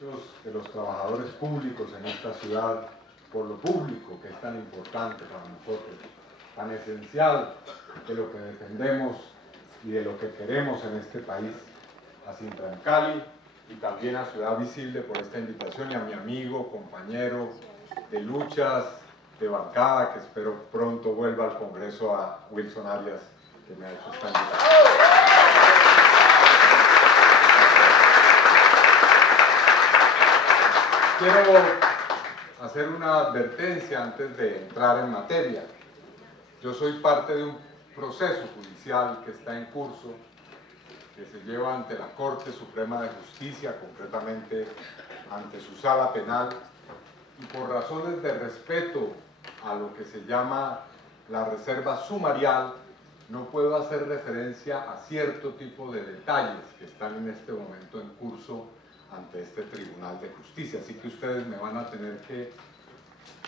De los trabajadores públicos en esta ciudad, por lo público, que es tan importante para nosotros, tan esencial de lo que defendemos y de lo que queremos en este país, a Sintran Cali y también a Ciudad Visible por esta invitación, y a mi amigo, compañero de luchas, de bancada, que espero pronto vuelva al Congreso, a Wilson Arias, que me ha hecho esta invitación. Quiero hacer una advertencia antes de entrar en materia. Yo soy parte de un proceso judicial que está en curso, que se lleva ante la Corte Suprema de Justicia, concretamente ante su sala penal, y por razones de respeto a lo que se llama la reserva sumarial, no puedo hacer referencia a cierto tipo de detalles que están en este momento en curso ante este Tribunal de Justicia, así que ustedes me van a tener que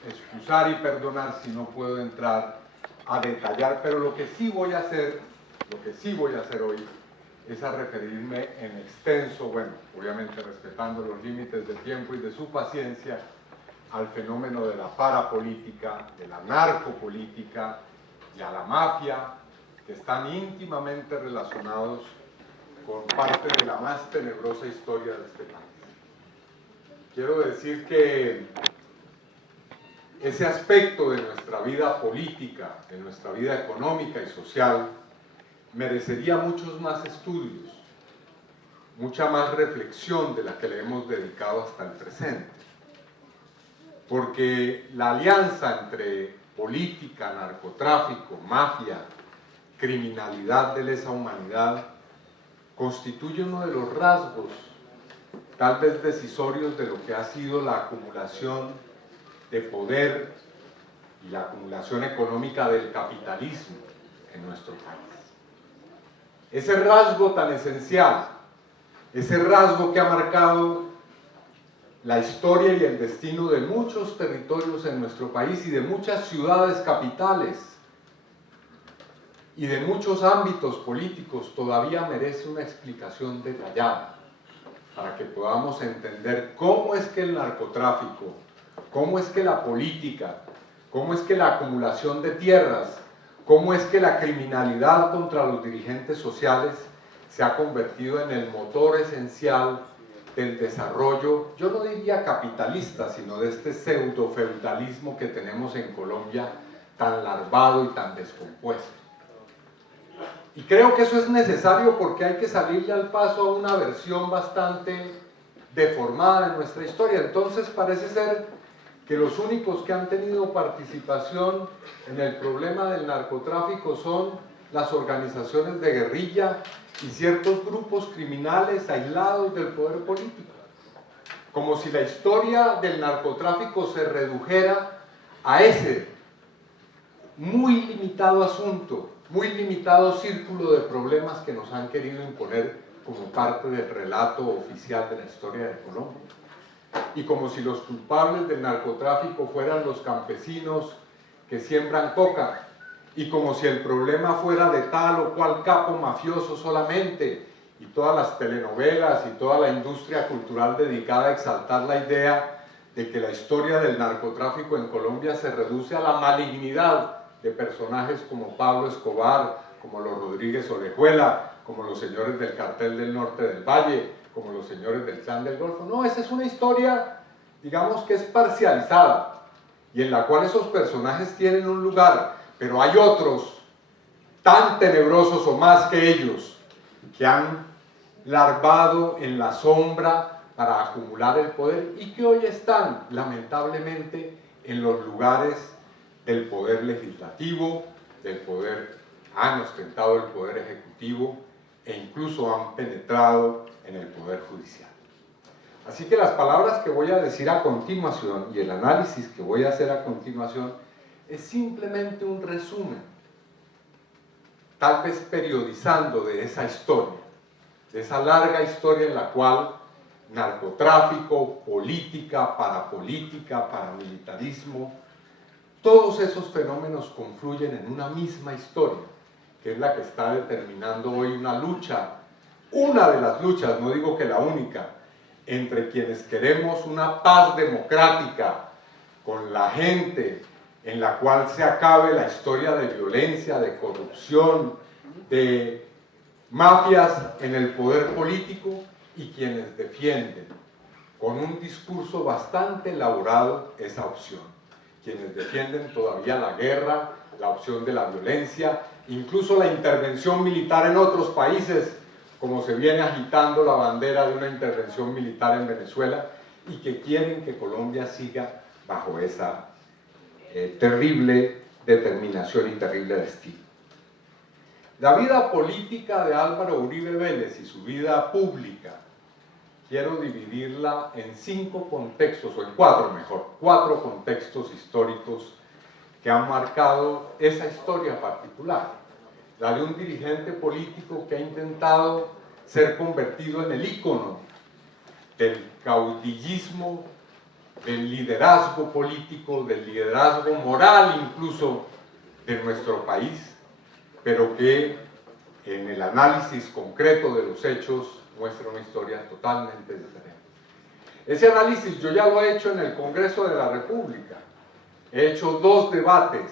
excusar y perdonar si no puedo entrar a detallar, pero lo que sí voy a hacer hoy es a referirme en extenso, bueno, obviamente respetando los límites de tiempo y de su paciencia, al fenómeno de la parapolítica, de la narcopolítica y a la mafia, que están íntimamente relacionados con parte de la más tenebrosa historia de este país. Quiero decir que ese aspecto de nuestra vida política, de nuestra vida económica y social, merecería muchos más estudios, mucha más reflexión de la que le hemos dedicado hasta el presente. Porque la alianza entre política, narcotráfico, mafia, criminalidad de lesa humanidad, constituye uno de los rasgos, tal vez decisorios, de lo que ha sido la acumulación de poder y la acumulación económica del capitalismo en nuestro país. Ese rasgo tan esencial, ese rasgo que ha marcado la historia y el destino de muchos territorios en nuestro país y de muchas ciudades capitales y de muchos ámbitos políticos, todavía merece una explicación detallada para que podamos entender cómo es que el narcotráfico, cómo es que la política, cómo es que la acumulación de tierras, cómo es que la criminalidad contra los dirigentes sociales se ha convertido en el motor esencial del desarrollo, yo no diría capitalista, sino de este pseudo-feudalismo que tenemos en Colombia, tan larvado y tan descompuesto. Y creo que eso es necesario porque hay que salirle al paso a una versión bastante deformada de nuestra historia. Entonces parece ser que los únicos que han tenido participación en el problema del narcotráfico son las organizaciones de guerrilla y ciertos grupos criminales aislados del poder político. Como si la historia del narcotráfico se redujera a ese muy limitado asunto, muy limitado círculo de problemas que nos han querido imponer como parte del relato oficial de la historia de Colombia. Y como si los culpables del narcotráfico fueran los campesinos que siembran coca, y como si el problema fuera de tal o cual capo mafioso solamente, y todas las telenovelas y toda la industria cultural dedicada a exaltar la idea de que la historia del narcotráfico en Colombia se reduce a la malignidad de personajes como Pablo Escobar, como los Rodríguez Orejuela, como los señores del Cartel del Norte del Valle, como los señores del Clan del Golfo. No, esa es una historia, digamos que es parcializada, y en la cual esos personajes tienen un lugar, pero hay otros tan tenebrosos o más que ellos, que han larvado en la sombra para acumular el poder y que hoy están, lamentablemente, en los lugares del poder legislativo, del poder, han ostentado el poder ejecutivo e incluso han penetrado en el poder judicial. Así que las palabras que voy a decir a continuación y el análisis que voy a hacer a continuación es simplemente un resumen, tal vez periodizando de esa historia, de esa larga historia en la cual narcotráfico, política, paramilitarismo, todos esos fenómenos confluyen en una misma historia, que es la que está determinando hoy una lucha, una de las luchas, no digo que la única, entre quienes queremos una paz democrática con la gente, en la cual se acabe la historia de violencia, de corrupción, de mafias en el poder político, y quienes defienden con un discurso bastante elaborado esa opción, quienes defienden todavía la guerra, la opción de la violencia, incluso la intervención militar en otros países, como se viene agitando la bandera de una intervención militar en Venezuela, y que quieren que Colombia siga bajo esa terrible determinación y terrible destino. La vida política de Álvaro Uribe Vélez y su vida pública, quiero dividirla en 5 contextos, o en 4 mejor, 4 contextos históricos que han marcado esa historia particular. La de un dirigente político que ha intentado ser convertido en el ícono del caudillismo, del liderazgo político, del liderazgo moral incluso de nuestro país, pero que en el análisis concreto de los hechos muestra una historia totalmente diferente. Ese análisis yo ya lo he hecho en el Congreso de la República. He hecho 2 debates,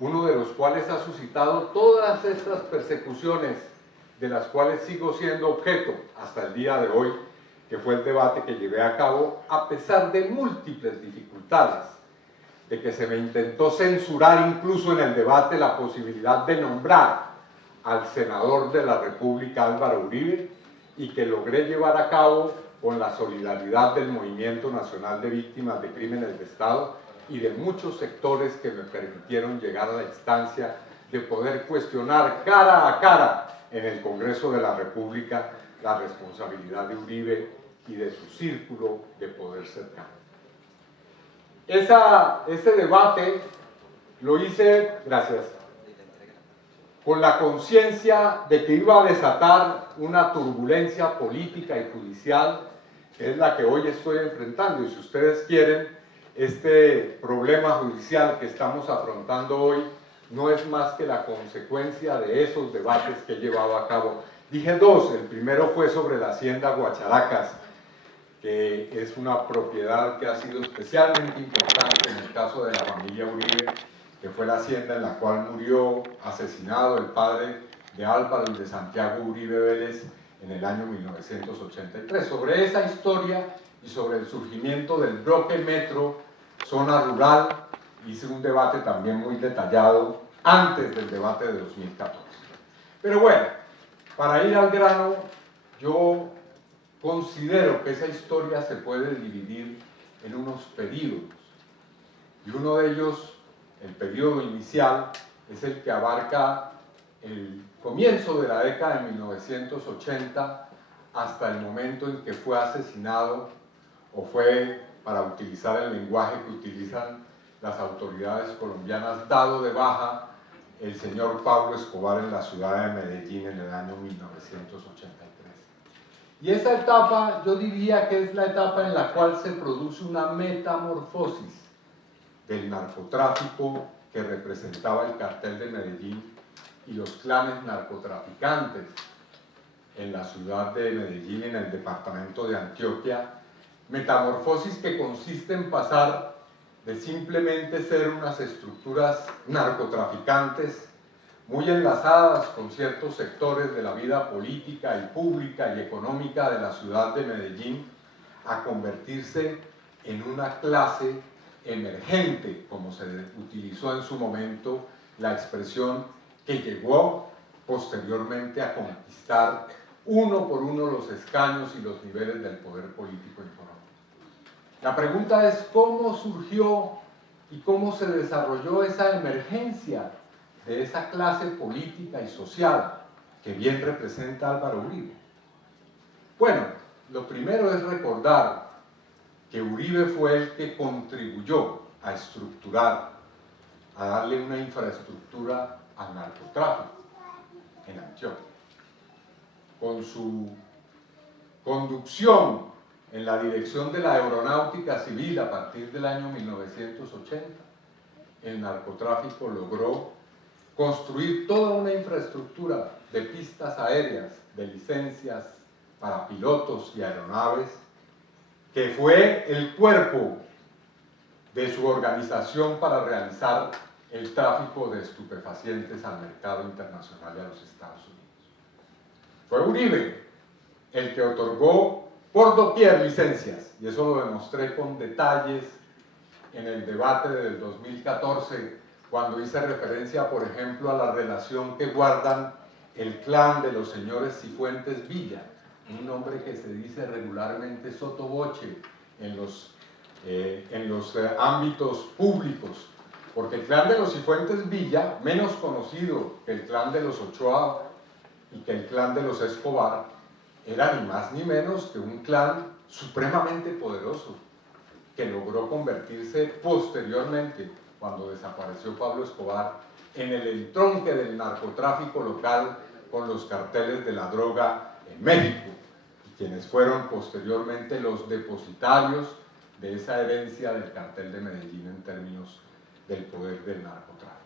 uno de los cuales ha suscitado todas estas persecuciones de las cuales sigo siendo objeto hasta el día de hoy, que fue el debate que llevé a cabo a pesar de múltiples dificultades, de que se me intentó censurar incluso en el debate la posibilidad de nombrar al senador de la República Álvaro Uribe, y que logré llevar a cabo con la solidaridad del Movimiento Nacional de Víctimas de Crímenes de Estado y de muchos sectores que me permitieron llegar a la instancia de poder cuestionar cara a cara en el Congreso de la República la responsabilidad de Uribe y de su círculo de poder cercano. Ese debate lo hice, gracias, con la conciencia de que iba a desatar una turbulencia política y judicial, que es la que hoy estoy enfrentando. Y si ustedes quieren, este problema judicial que estamos afrontando hoy no es más que la consecuencia de esos debates que he llevado a cabo. Dije 2, el primero fue sobre la hacienda Guacharacas, que es una propiedad que ha sido especialmente importante en el caso de la familia Uribe, que fue la hacienda en la cual murió asesinado el padre de Álvaro y de Santiago Uribe Vélez en el año 1983. Sobre esa historia y sobre el surgimiento del bloque metro, zona rural, hice un debate también muy detallado antes del debate de 2014. Pero bueno, para ir al grano, yo considero que esa historia se puede dividir en unos periodos, y uno de ellos, el periodo inicial, es el que abarca el comienzo de la década de 1980 hasta el momento en que fue asesinado, o fue, para utilizar el lenguaje que utilizan las autoridades colombianas, dado de baja el señor Pablo Escobar en la ciudad de Medellín en el año 1983. Y esa etapa yo diría que es la etapa en la cual se produce una metamorfosis del narcotráfico que representaba el cartel de Medellín y los clanes narcotraficantes en la ciudad de Medellín, en el departamento de Antioquia. Metamorfosis que consiste en pasar de simplemente ser unas estructuras narcotraficantes muy enlazadas con ciertos sectores de la vida política y pública y económica de la ciudad de Medellín, a convertirse en una clase emergente, como se utilizó en su momento la expresión, que llegó posteriormente a conquistar uno por uno los escaños y los niveles del poder político en Colombia. La pregunta es cómo surgió y cómo se desarrolló esa emergencia de esa clase política y social que bien representa Álvaro Uribe. Bueno, lo primero es recordar que Uribe fue el que contribuyó a estructurar, a darle una infraestructura al narcotráfico en Antioquia. Con su conducción en la dirección de la aeronáutica civil a partir del año 1980, el narcotráfico logró construir toda una infraestructura de pistas aéreas, de licencias para pilotos y aeronaves, que fue el cuerpo de su organización para realizar el tráfico de estupefacientes al mercado internacional y a los Estados Unidos. Fue Uribe el que otorgó por doquier licencias, y eso lo demostré con detalles en el debate del 2014, cuando hice referencia, por ejemplo, a la relación que guardan el clan de los señores Cifuentes Villa, un nombre que se dice regularmente sotoboche en los ámbitos públicos, porque el clan de los Cifuentes Villa, menos conocido que el clan de los Ochoa y que el clan de los Escobar, era ni más ni menos que un clan supremamente poderoso, que logró convertirse posteriormente, cuando desapareció Pablo Escobar, en el entronque del narcotráfico local con los carteles de la droga en México, y quienes fueron posteriormente los depositarios de esa herencia del cartel de Medellín en términos del poder del narcotráfico.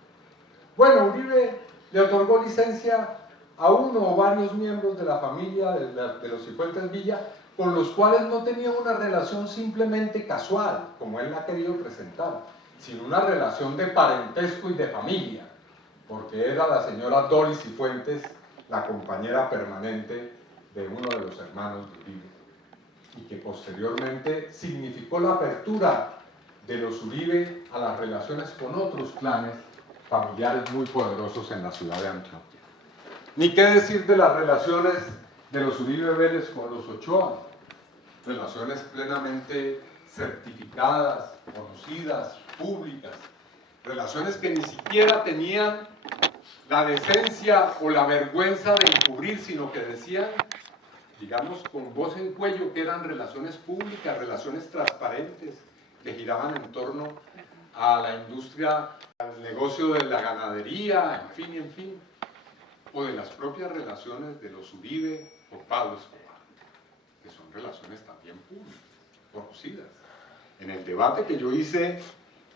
Bueno, Uribe le otorgó licencia a uno o varios miembros de la familia de los Cifuentes Villa, con los cuales no tenía una relación simplemente casual, como él la ha querido presentar, sino una relación de parentesco y de familia, porque era la señora Doris Cifuentes, la compañera permanente de uno de los hermanos de Uribe, y que posteriormente significó la apertura de los Uribe a las relaciones con otros clanes familiares muy poderosos en la ciudad de Antioquia. Ni qué decir de las relaciones de los Uribe Vélez con los Ochoa, relaciones plenamente certificadas, conocidas, públicas, relaciones que ni siquiera tenían la decencia o la vergüenza de encubrir, sino que decían, digamos, con voz en cuello, que eran relaciones públicas, relaciones transparentes, que giraban en torno a la industria, al negocio de la ganadería, en fin, o de las propias relaciones de los Uribe con Pablo Escobar, que son relaciones también públicas, conocidas. En el debate que yo hice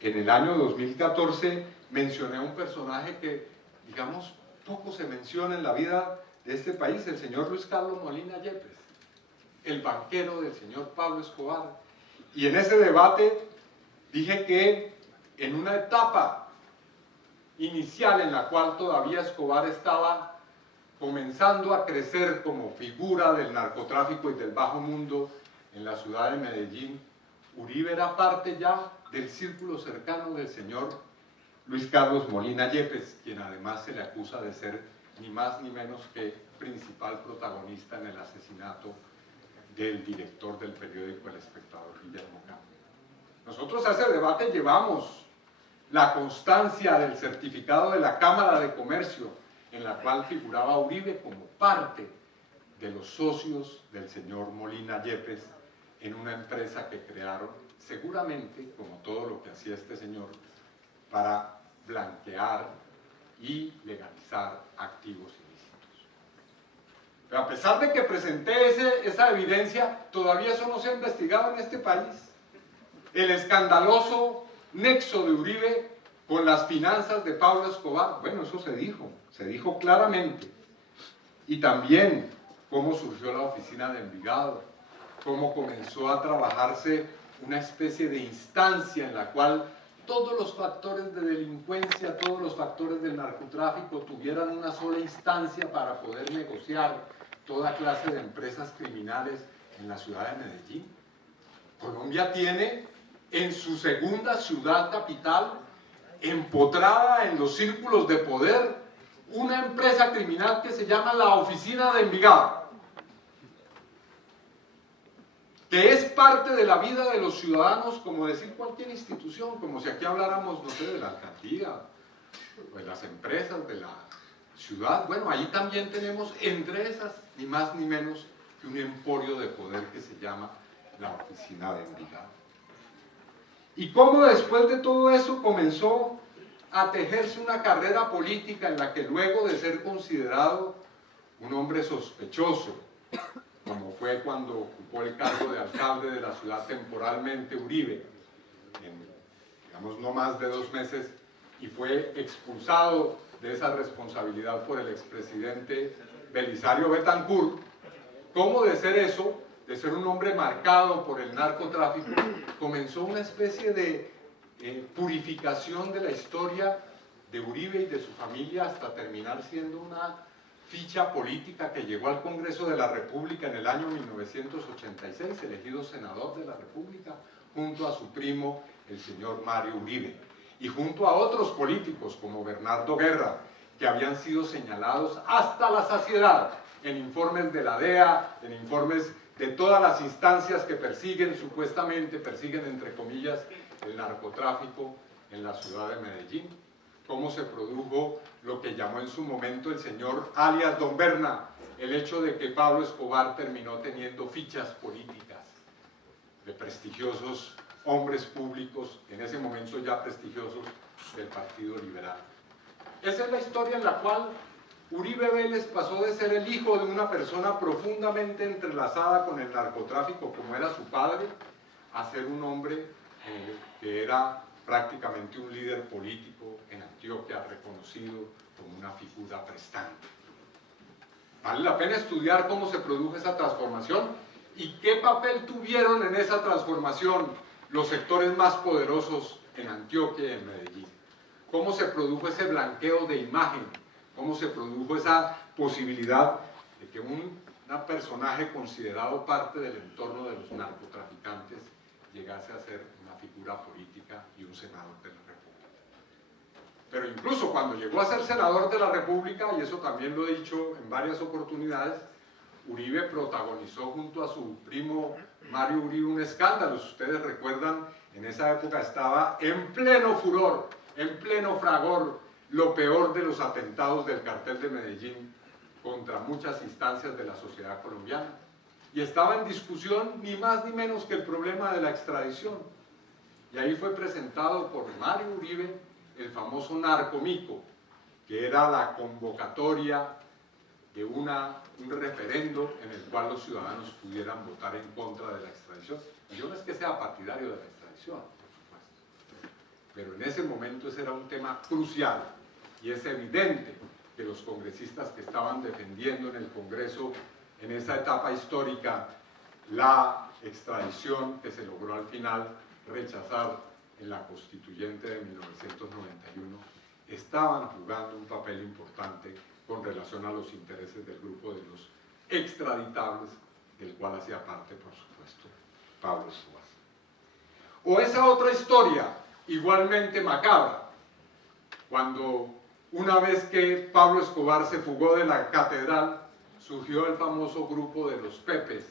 en el año 2014, mencioné a un personaje que, digamos, poco se menciona en la vida de este país, el señor Luis Carlos Molina Yepes, el banquero del señor Pablo Escobar. Y en ese debate dije que en una etapa inicial en la cual todavía Escobar estaba comenzando a crecer como figura del narcotráfico y del bajo mundo en la ciudad de Medellín, Uribe era parte ya del círculo cercano del señor Luis Carlos Molina Yepes, quien además se le acusa de ser ni más ni menos que principal protagonista en el asesinato del director del periódico El Espectador, Guillermo Campos. Nosotros a ese debate llevamos la constancia del certificado de la Cámara de Comercio, en la cual figuraba Uribe como parte de los socios del señor Molina Yepes en una empresa que crearon, seguramente, como todo lo que hacía este señor, para blanquear y legalizar activos ilícitos. Pero a pesar de que presenté esa evidencia, todavía eso no se ha investigado en este país. El escandaloso nexo de Uribe con las finanzas de Pablo Escobar, bueno, eso se dijo claramente. Y también cómo surgió la oficina de Envigado, cómo comenzó a trabajarse una especie de instancia en la cual todos los factores de delincuencia, todos los factores del narcotráfico tuvieran una sola instancia para poder negociar toda clase de empresas criminales en la ciudad de Medellín. Colombia tiene en su segunda ciudad capital, empotrada en los círculos de poder, una empresa criminal que se llama la Oficina de Envigado, que es parte de la vida de los ciudadanos, como decir cualquier institución, como si aquí habláramos, no sé, de la alcaldía, o de las empresas de la ciudad. Bueno, ahí también tenemos entre esas, ni más ni menos, que un emporio de poder que se llama la Oficina de Envigado. Y cómo después de todo eso comenzó a tejerse una carrera política en la que luego de ser considerado un hombre sospechoso, como fue cuando ocupó el cargo de alcalde de la ciudad temporalmente Uribe, en, digamos, no más de 2 meses, y fue expulsado de esa responsabilidad por el expresidente Belisario Betancur, cómo de ser eso de ser un hombre marcado por el narcotráfico, comenzó una especie de purificación de la historia de Uribe y de su familia hasta terminar siendo una ficha política que llegó al Congreso de la República en el año 1986, elegido senador de la República, junto a su primo, el señor Mario Uribe, y junto a otros políticos como Bernardo Guerra, que habían sido señalados hasta la saciedad en informes de la DEA, en informes de todas las instancias que supuestamente persiguen, entre comillas, el narcotráfico en la ciudad de Medellín. Cómo se produjo lo que llamó en su momento el señor alias Don Berna, el hecho de que Pablo Escobar terminó teniendo fichas políticas de prestigiosos hombres públicos, en ese momento ya prestigiosos, del Partido Liberal. Esa es la historia en la cual Uribe Vélez pasó de ser el hijo de una persona profundamente entrelazada con el narcotráfico, como era su padre, a ser un hombre que era prácticamente un líder político en Antioquia, reconocido como una figura prestante. Vale la pena estudiar cómo se produjo esa transformación y qué papel tuvieron en esa transformación los sectores más poderosos en Antioquia y en Medellín. Cómo se produjo ese blanqueo de imagen, cómo se produjo esa posibilidad de que un personaje considerado parte del entorno de los narcotraficantes llegase a ser una figura política y un senador de la República. Pero incluso cuando llegó a ser senador de la República, y eso también lo he dicho en varias oportunidades, Uribe protagonizó junto a su primo Mario Uribe un escándalo. Si ustedes recuerdan, en esa época estaba en pleno furor, en pleno fragor, lo peor de los atentados del cartel de Medellín contra muchas instancias de la sociedad colombiana. Y estaba en discusión ni más ni menos que el problema de la extradición. Y ahí fue presentado por Mario Uribe el famoso narcomico, que era la convocatoria de un referendo en el cual los ciudadanos pudieran votar en contra de la extradición. Y yo no es que sea partidario de la extradición, por supuesto, pero en ese momento ese era un tema crucial, y es evidente que los congresistas que estaban defendiendo en el Congreso en esa etapa histórica la extradición que se logró al final rechazar en la Constituyente de 1991, estaban jugando un papel importante con relación a los intereses del grupo de los extraditables, del cual hacía parte, por supuesto, Pablo Escobar. O esa otra historia, igualmente macabra, cuando una vez que Pablo Escobar se fugó de la catedral, surgió el famoso grupo de los Pepes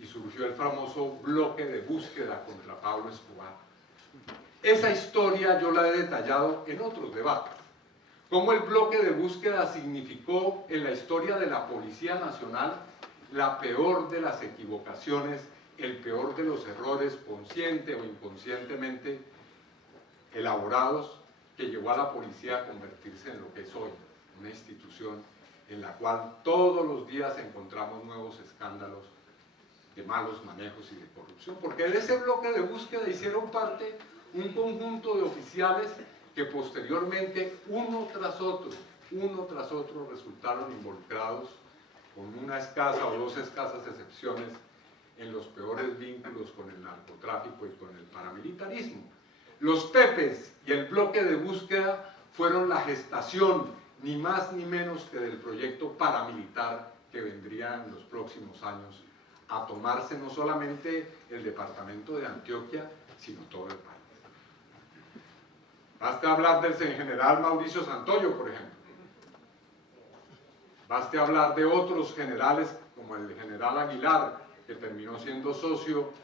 y surgió el famoso bloque de búsqueda contra Pablo Escobar. Esa historia yo la he detallado en otros debates. Cómo el bloque de búsqueda significó en la historia de la Policía Nacional la peor de las equivocaciones, el peor de los errores, consciente o inconscientemente elaborados, que llevó a la policía a convertirse en lo que es hoy, una institución en la cual todos los días encontramos nuevos escándalos de malos manejos y de corrupción, porque de ese bloque de búsqueda hicieron parte un conjunto de oficiales que posteriormente, uno tras otro, resultaron involucrados, con una escasa o dos escasas excepciones, en los peores vínculos con el narcotráfico y con el paramilitarismo. Los Pepes y el bloque de búsqueda fueron la gestación, ni más ni menos que del proyecto paramilitar que vendría en los próximos años a tomarse no solamente el departamento de Antioquia, sino todo el país. Basta hablar del general Mauricio Santoyo, por ejemplo. Baste hablar de otros generales, como el general Aguilar, que terminó siendo socio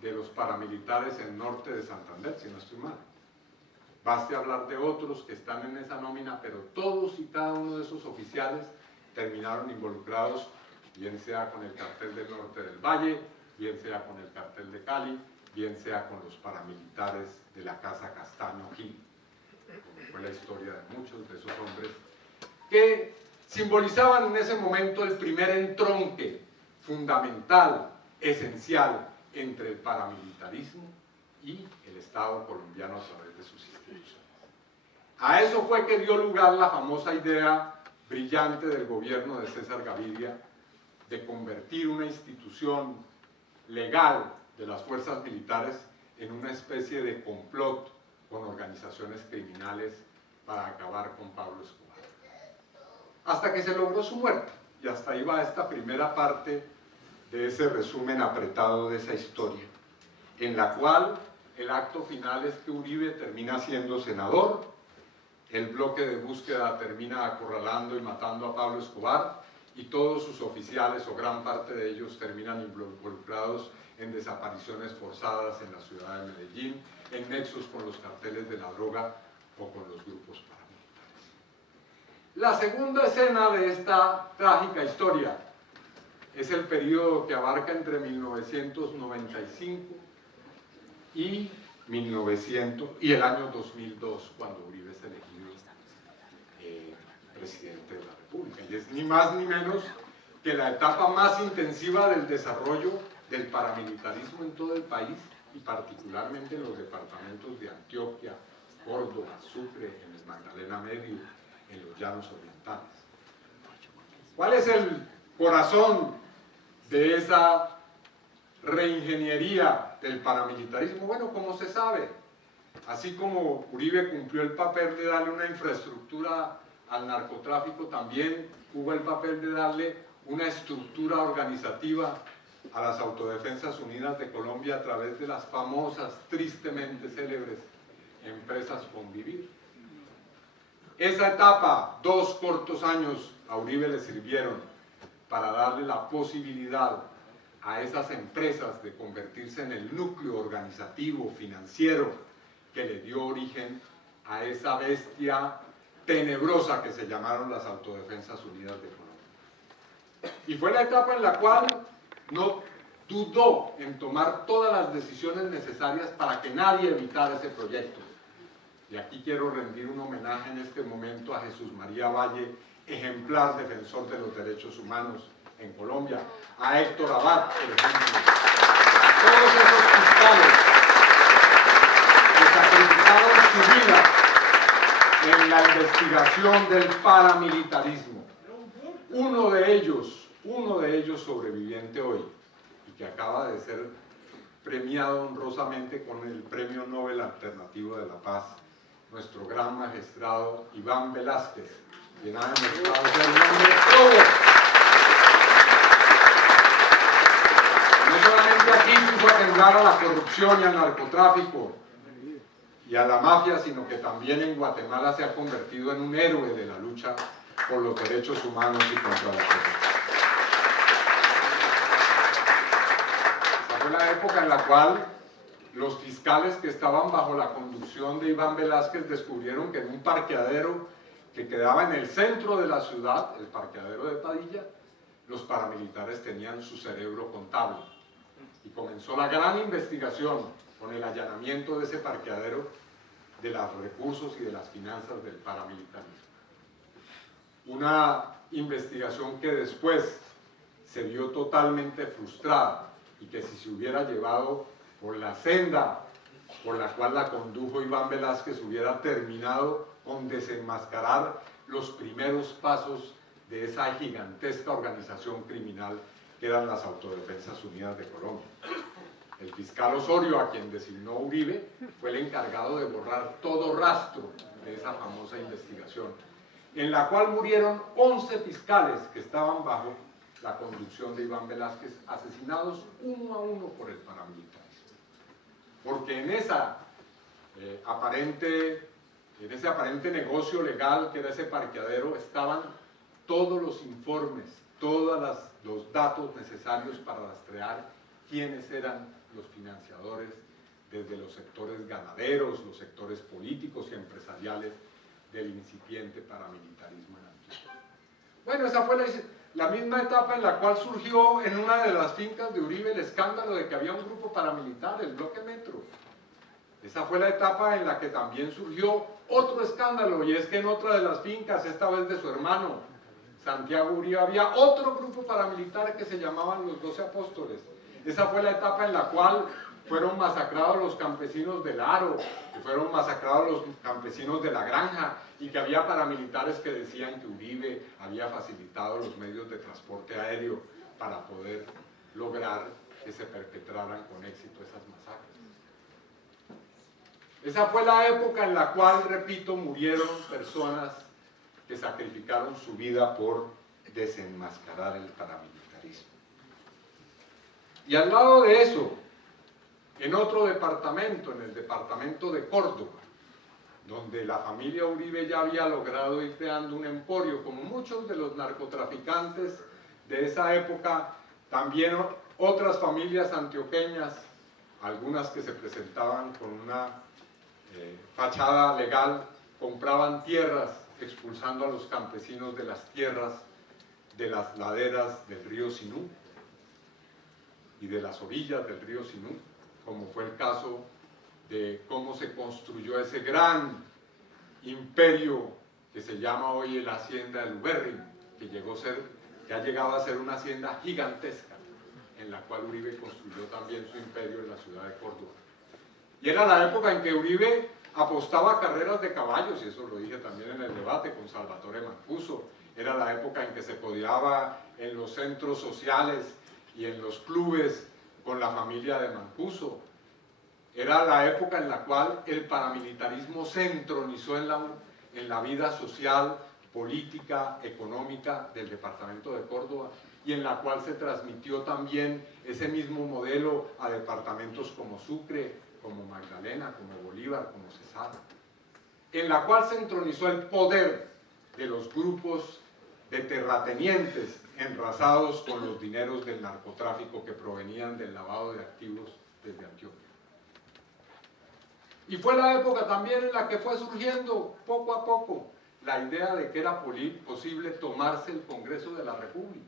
de los paramilitares en norte de Santander, si no estoy mal. Baste hablar de otros que están en esa nómina, pero todos y cada uno de esos oficiales terminaron involucrados, bien sea con el cartel del norte del Valle, bien sea con el cartel de Cali, bien sea con los paramilitares de la Casa Castaño Gil, como fue la historia de muchos de esos hombres, que simbolizaban en ese momento el primer entronque fundamental, esencial, entre el paramilitarismo y el Estado colombiano a través de sus instituciones. A eso fue que dio lugar la famosa idea brillante del gobierno de César Gaviria de convertir una institución legal de las fuerzas militares en una especie de complot con organizaciones criminales para acabar con Pablo Escobar. Hasta que se logró su muerte, y hasta ahí va esta primera parte de ese resumen apretado de esa historia, en la cual el acto final es que Uribe termina siendo senador, el bloque de búsqueda termina acorralando y matando a Pablo Escobar, y todos sus oficiales, o gran parte de ellos, terminan involucrados en desapariciones forzadas en la ciudad de Medellín, en nexos con los carteles de la droga o con los grupos paramilitares. La segunda escena de esta trágica historia es el periodo que abarca entre 1995 y el año 2002, cuando Uribe es elegido presidente de la República. Y es ni más ni menos que la etapa más intensiva del desarrollo del paramilitarismo en todo el país, y particularmente en los departamentos de Antioquia, Córdoba, Sucre, en el Magdalena Medio, en los llanos orientales. ¿Cuál es el corazón de esa reingeniería del paramilitarismo? Bueno, como se sabe, así como Uribe cumplió el papel de darle una infraestructura al narcotráfico, también hubo el papel de darle una estructura organizativa a las Autodefensas Unidas de Colombia a través de las famosas, tristemente célebres empresas Convivir. Esa etapa, 2 cortos años, a Uribe le sirvieron para darle la posibilidad a esas empresas de convertirse en el núcleo organizativo, financiero, que le dio origen a esa bestia tenebrosa que se llamaron las Autodefensas Unidas de Colombia. Y fue la etapa en la cual no dudó en tomar todas las decisiones necesarias para que nadie evitara ese proyecto. Y aquí quiero rendir un homenaje en este momento a Jesús María Valle, ejemplar defensor de los derechos humanos en Colombia, a Héctor Abad, por ejemplo, a todos esos fiscales que sacrificaron su vida en la investigación del paramilitarismo. Uno de ellos sobreviviente hoy, y que acaba de ser premiado honrosamente con el Premio Nobel Alternativo de la Paz, nuestro gran magistrado Iván Velásquez, quien ha demostrado ser un hombre probo. No solamente aquí puso a temblar a la corrupción y al narcotráfico y a la mafia, sino que también en Guatemala se ha convertido en un héroe de la lucha por los derechos humanos y contra la corrupción. Esa fue la época en la cual los fiscales que estaban bajo la conducción de Iván Velásquez descubrieron que en un parqueadero que quedaba en el centro de la ciudad, el parqueadero de Padilla, los paramilitares tenían su cerebro contable. Y comenzó la gran investigación con el allanamiento de ese parqueadero de los recursos y de las finanzas del paramilitarismo. Una investigación que después se vio totalmente frustrada y que si se hubiera llevado por la senda por la cual la condujo Iván Velásquez hubiera terminado con desenmascarar los primeros pasos de esa gigantesca organización criminal que eran las Autodefensas Unidas de Colombia. El fiscal Osorio, a quien designó Uribe, fue el encargado de borrar todo rastro de esa famosa investigación, en la cual murieron 11 fiscales que estaban bajo la conducción de Iván Velásquez, asesinados uno a uno por el paramilitarismo. Porque en ese aparente negocio legal que era ese parqueadero estaban todos los informes, todos los datos necesarios para rastrear quiénes eran los financiadores, desde los sectores ganaderos, los sectores políticos y empresariales del incipiente paramilitarismo en Antioquia. Bueno, esa fue la misma etapa en la cual surgió en una de las fincas de Uribe el escándalo de que había un grupo paramilitar, el Bloque Metro. Esa fue la etapa en la que también surgió otro escándalo, y es que en otra de las fincas, esta vez de su hermano, Santiago Uribe, había otro grupo paramilitar que se llamaban los 12 Apóstoles. Esa fue la etapa en la cual fueron masacrados los campesinos del Aro, que fueron masacrados los campesinos de La Granja, y que había paramilitares que decían que Uribe había facilitado los medios de transporte aéreo para poder lograr que se perpetraran con éxito esas masacres. Esa fue la época en la cual, repito, murieron personas que sacrificaron su vida por desenmascarar el paramilitarismo. Y al lado de eso, en otro departamento, en el departamento de Córdoba, donde la familia Uribe ya había logrado ir creando un emporio, como muchos de los narcotraficantes de esa época, también otras familias antioqueñas, algunas que se presentaban con una fachada legal, compraban tierras, expulsando a los campesinos de las tierras de las laderas del río Sinú y de las orillas del río Sinú, como fue el caso de cómo se construyó ese gran imperio que se llama hoy la hacienda de Uberrin, que ha llegado a ser una hacienda gigantesca, en la cual Uribe construyó también su imperio en la ciudad de Córdoba. Y era la época en que Uribe apostaba a carreras de caballos, y eso lo dije también en el debate con Salvatore Mancuso. Era la época en que se codeaba en los centros sociales y en los clubes con la familia de Mancuso. Era la época en la cual el paramilitarismo se entronizó en la vida social, política, económica del departamento de Córdoba, y en la cual se transmitió también ese mismo modelo a departamentos como Sucre, como Magdalena, como Bolívar, como Cesar, en la cual se entronizó el poder de los grupos de terratenientes enrasados con los dineros del narcotráfico que provenían del lavado de activos desde Antioquia. Y fue la época también en la que fue surgiendo poco a poco la idea de que era posible tomarse el Congreso de la República,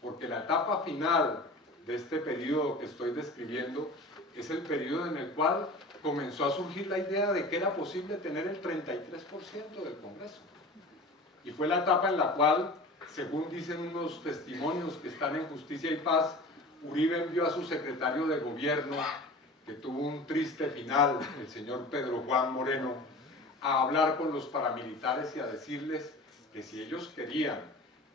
porque la etapa final de este periodo que estoy describiendo es el periodo en el cual comenzó a surgir la idea de que era posible tener el 33% del Congreso. Y fue la etapa en la cual, según dicen unos testimonios que están en Justicia y Paz, Uribe envió a su secretario de gobierno, que tuvo un triste final, el señor Pedro Juan Moreno, a hablar con los paramilitares y a decirles que si ellos querían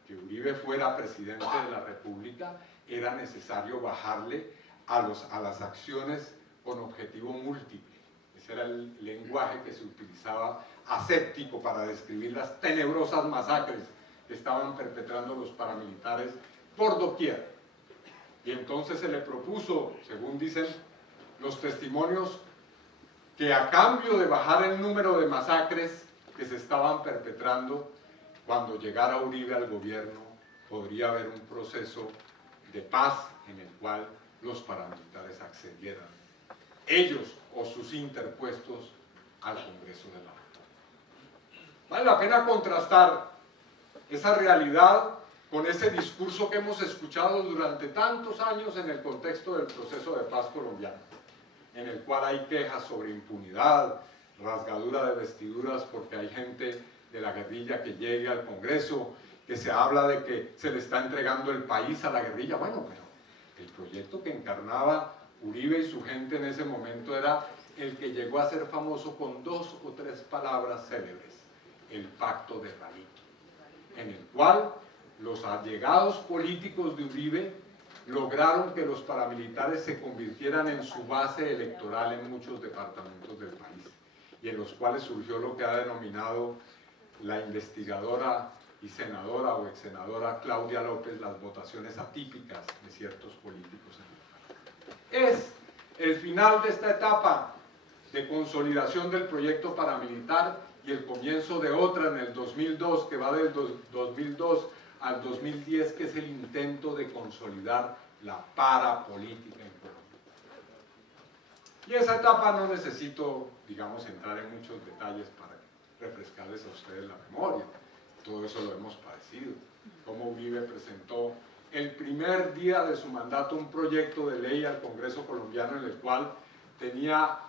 que Uribe fuera presidente de la República, era necesario bajarle a las acciones con objetivo múltiple. Ese era el lenguaje que se utilizaba aséptico para describir las tenebrosas masacres que estaban perpetrando los paramilitares por doquier. Y entonces se le propuso, según dicen los testimonios, que a cambio de bajar el número de masacres que se estaban perpetrando, cuando llegara Uribe al gobierno, podría haber un proceso de paz en el cual los paramilitares accedieran, ellos o sus interpuestos, al Congreso de la República. Vale la pena contrastar esa realidad con ese discurso que hemos escuchado durante tantos años en el contexto del proceso de paz colombiano, en el cual hay quejas sobre impunidad, rasgadura de vestiduras porque hay gente de la guerrilla que llegue al Congreso, que se habla de que se le está entregando el país a la guerrilla. Bueno, pero el proyecto que encarnaba Uribe y su gente en ese momento era el que llegó a ser famoso con 2 o 3 palabras célebres: el Pacto de Ralito, en el cual los allegados políticos de Uribe lograron que los paramilitares se convirtieran en su base electoral en muchos departamentos del país, y en los cuales surgió lo que ha denominado la investigadora y senadora o exsenadora Claudia López las votaciones atípicas de ciertos políticos en el país. Es el final de esta etapa de consolidación del proyecto paramilitar y el comienzo de otra en el 2002, que va del 2002 al 2010, que es el intento de consolidar la parapolítica en Colombia. Y esa etapa no necesito, digamos, entrar en muchos detalles para refrescarles a ustedes la memoria. Todo eso lo hemos padecido. Cómo Uribe presentó el primer día de su mandato un proyecto de ley al Congreso colombiano en el cual tenía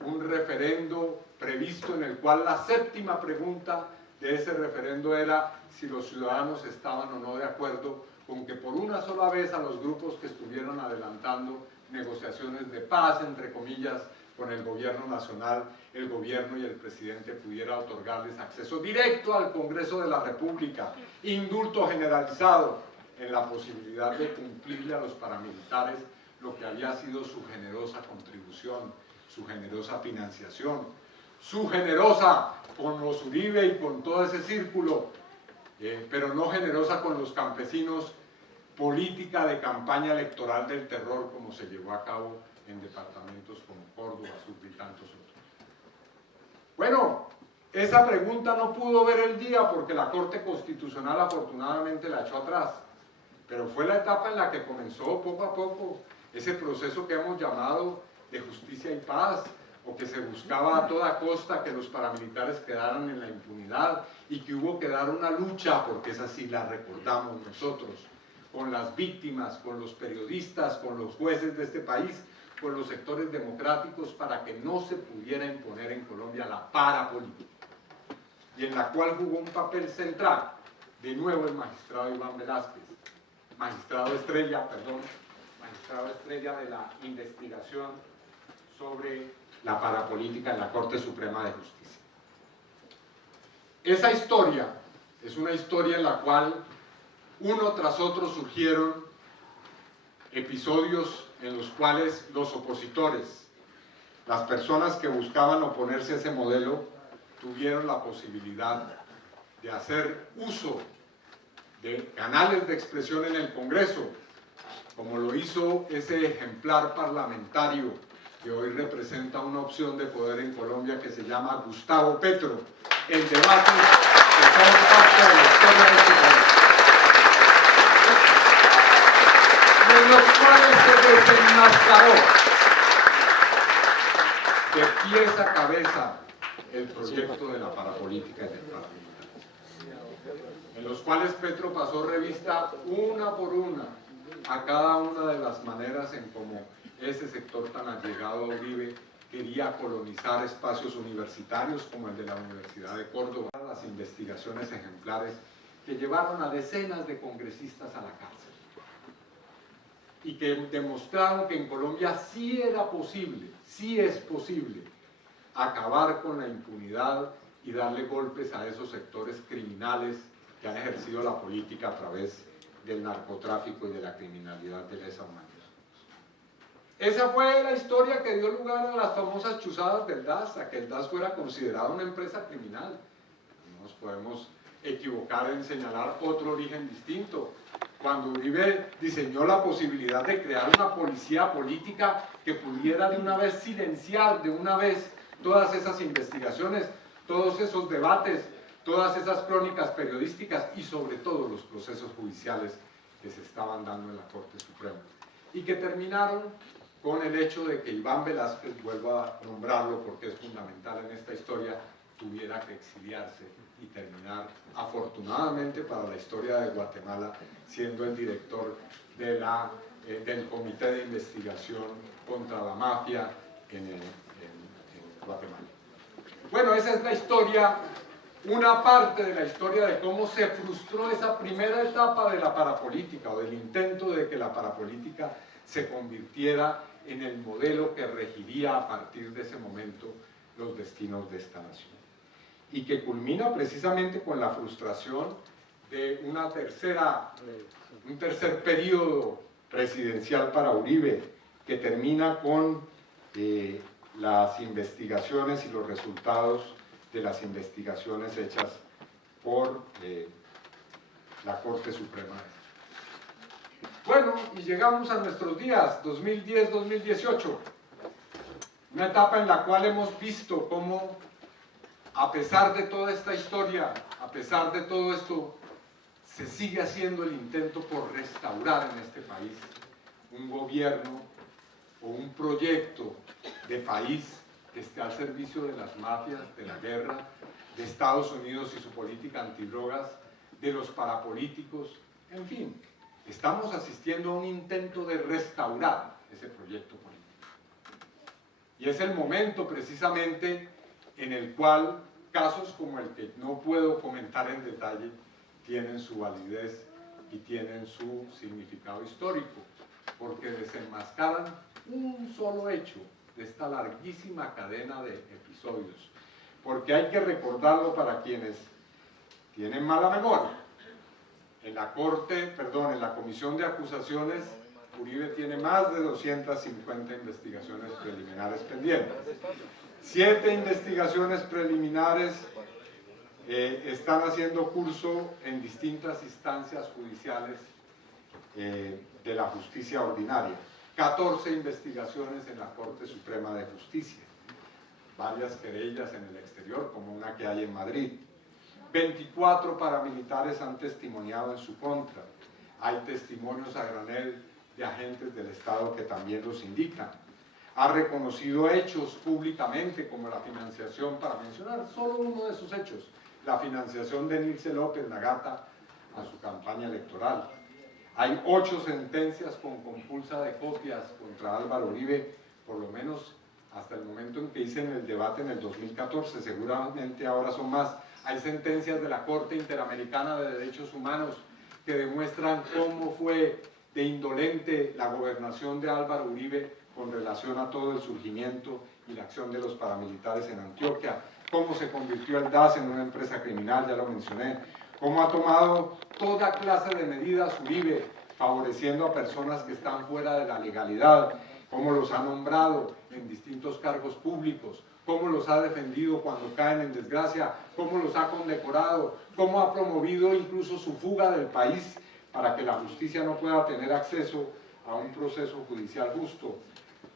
un referendo previsto, en el cual la 7ª pregunta de ese referendo era si los ciudadanos estaban o no de acuerdo con que por una sola vez a los grupos que estuvieron adelantando negociaciones de paz, entre comillas, con el gobierno nacional, el gobierno y el presidente pudiera otorgarles acceso directo al Congreso de la República, indulto generalizado, en la posibilidad de cumplirle a los paramilitares lo que había sido su generosa contribución, su generosa financiación, su generosa con los Uribe y con todo ese círculo, pero no generosa con los campesinos, política de campaña electoral del terror como se llevó a cabo en departamentos como Córdoba, Sucre y tantos otros. Bueno, esa pregunta no pudo ver el día porque la Corte Constitucional afortunadamente la echó atrás, pero fue la etapa en la que comenzó poco a poco ese proceso que hemos llamado de justicia y paz, o que se buscaba a toda costa que los paramilitares quedaran en la impunidad y que hubo que dar una lucha, porque esa sí la recordamos nosotros, con las víctimas, con los periodistas, con los jueces de este país, con los sectores democráticos, para que no se pudiera imponer en Colombia la parapolítica, y en la cual jugó un papel central, de nuevo el magistrado Iván Velázquez, magistrado estrella de la investigación sobre la parapolítica en la Corte Suprema de Justicia. Esa historia es una historia en la cual uno tras otro surgieron episodios en los cuales los opositores, las personas que buscaban oponerse a ese modelo, tuvieron la posibilidad de hacer uso de canales de expresión en el Congreso, como lo hizo ese ejemplar parlamentario que hoy representa una opción de poder en Colombia que se llama Gustavo Petro, en debates que son parte de la historia de este país, y en los cuales se desenmascaró de pies a cabeza el proyecto de la parapolítica y del paramilitarismo, en los cuales Petro pasó revista una por una a cada una de las maneras en cómo ese sector tan allegado a Uribe quería colonizar espacios universitarios como el de la Universidad de Córdoba, las investigaciones ejemplares que llevaron a decenas de congresistas a la cárcel y que demostraron que en Colombia sí era posible, sí es posible acabar con la impunidad y darle golpes a esos sectores criminales que han ejercido la política a través del narcotráfico y de la criminalidad de lesa humanidad. Esa fue la historia que dio lugar a las famosas chuzadas del DAS, a que el DAS fuera considerado una empresa criminal. No nos podemos equivocar en señalar otro origen distinto. Cuando Uribe diseñó la posibilidad de crear una policía política que pudiera de una vez silenciar de una vez todas esas investigaciones, todos esos debates, todas esas crónicas periodísticas y sobre todo los procesos judiciales que se estaban dando en la Corte Suprema y que terminaron con el hecho de que Iván Velázquez, vuelvo a nombrarlo porque es fundamental en esta historia, tuviera que exiliarse y terminar, afortunadamente para la historia de Guatemala, siendo el director de del Comité de Investigación contra la Mafia en Guatemala. Bueno, esa es la historia, una parte de la historia de cómo se frustró esa primera etapa de la parapolítica o del intento de que la parapolítica se convirtiera en el modelo que regiría a partir de ese momento los destinos de esta nación. Y que culmina precisamente con la frustración de un tercer periodo presidencial para Uribe, que termina con las investigaciones y los resultados de las investigaciones hechas por la Corte Suprema. Bueno, y llegamos a nuestros días, 2010-2018, una etapa en la cual hemos visto cómo, a pesar de toda esta historia, a pesar de todo esto, se sigue haciendo el intento por restaurar en este país un gobierno o un proyecto de país que esté al servicio de las mafias, de la guerra, de Estados Unidos y su política antidrogas, de los parapolíticos, en fin. Estamos asistiendo a un intento de restaurar ese proyecto político. Y es el momento precisamente en el cual casos como el que no puedo comentar en detalle tienen su validez y tienen su significado histórico, porque desenmascaran un solo hecho de esta larguísima cadena de episodios. Porque hay que recordarlo para quienes tienen mala memoria. En la Comisión de Acusaciones, Uribe tiene más de 250 investigaciones preliminares pendientes. 7 investigaciones preliminares están haciendo curso en distintas instancias judiciales de la justicia ordinaria. 14 investigaciones en la Corte Suprema de Justicia. Varias querellas en el exterior, como una que hay en Madrid. 24 paramilitares han testimoniado en su contra. Hay testimonios a granel de agentes del Estado que también los indican. Ha reconocido hechos públicamente como la financiación, para mencionar solo uno de esos hechos, la financiación de Nilce López Nagata a su campaña electoral. Hay 8 sentencias con compulsa de copias contra Álvaro Uribe, por lo menos hasta el momento en que hice el debate en el 2014, seguramente ahora son más. Hay sentencias de la Corte Interamericana de Derechos Humanos que demuestran cómo fue de indolente la gobernación de Álvaro Uribe con relación a todo el surgimiento y la acción de los paramilitares en Antioquia, cómo se convirtió el DAS en una empresa criminal, ya lo mencioné, cómo ha tomado toda clase de medidas Uribe, favoreciendo a personas que están fuera de la legalidad, cómo los ha nombrado en distintos cargos públicos, cómo los ha defendido cuando caen en desgracia, cómo los ha condecorado, cómo ha promovido incluso su fuga del país para que la justicia no pueda tener acceso a un proceso judicial justo,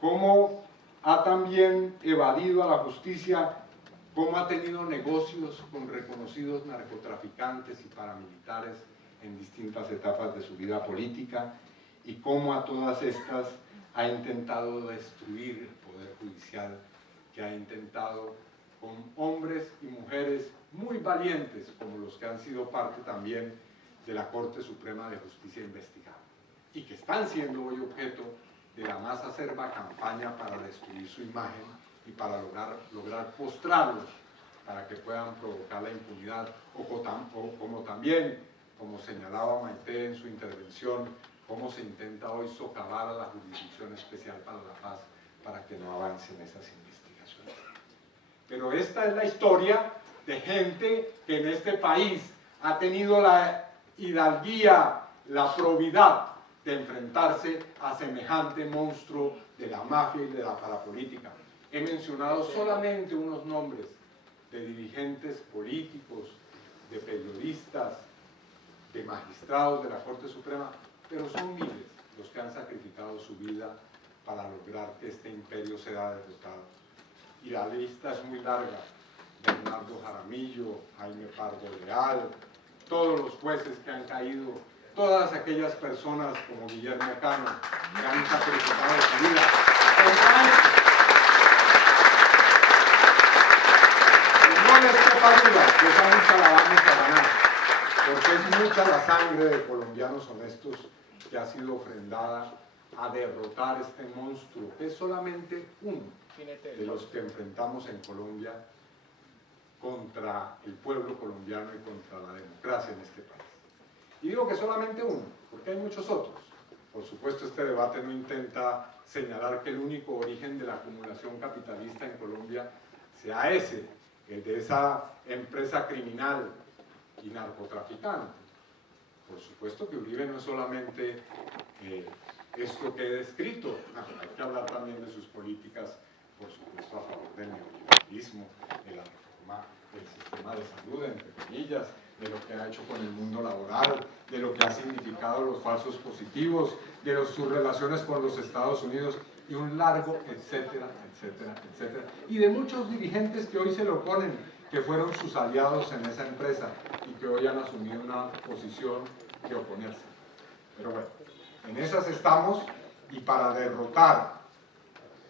cómo ha también evadido a la justicia, cómo ha tenido negocios con reconocidos narcotraficantes y paramilitares en distintas etapas de su vida política, y cómo a todas estas ha intentado destruir el Poder Judicial, que ha intentado con hombres y mujeres muy valientes, como los que han sido parte también de la Corte Suprema de Justicia investigada, y que están siendo hoy objeto de la más acerba campaña para destruir su imagen y para lograr postrarlos para que puedan provocar la impunidad, o como también, como señalaba Maite en su intervención, cómo se intenta hoy socavar a la Jurisdicción Especial para la Paz para que no avancen esas investigaciones. Pero esta es la historia de gente que en este país ha tenido la hidalguía, la probidad de enfrentarse a semejante monstruo de la mafia y de la parapolítica. He mencionado solamente unos nombres de dirigentes políticos, de periodistas, de magistrados de la Corte Suprema, pero son miles los que han sacrificado su vida para lograr que este imperio sea derrotado. Y la lista es muy larga: Bernardo Jaramillo, Jaime Pardo Leal, todos los jueces que han caído, todas aquellas personas como Guillermo Cano que han sacrificado su vida. No les quepa duda que esa lucha la vamos a ganar, porque es mucha la sangre de colombianos honestos que ha sido ofrendada a derrotar este monstruo, que es solamente uno de los que enfrentamos en Colombia contra el pueblo colombiano y contra la democracia en este país. Y digo que solamente uno, porque hay muchos otros. Por supuesto, este debate no intenta señalar que el único origen de la acumulación capitalista en Colombia sea ese, el de esa empresa criminal y narcotraficante. Por supuesto que Uribe no es solamente esto que he descrito, hay que hablar también de sus políticas, por supuesto, a favor del neoliberalismo, de la reforma del sistema de salud, entre comillas, de lo que ha hecho con el mundo laboral, de lo que ha significado los falsos positivos, de sus relaciones con los Estados Unidos, y un largo etcétera, etcétera, etcétera. Y de muchos dirigentes que hoy se lo oponen, que fueron sus aliados en esa empresa y que hoy han asumido una posición de oponerse. Pero bueno, en esas estamos, y para derrotar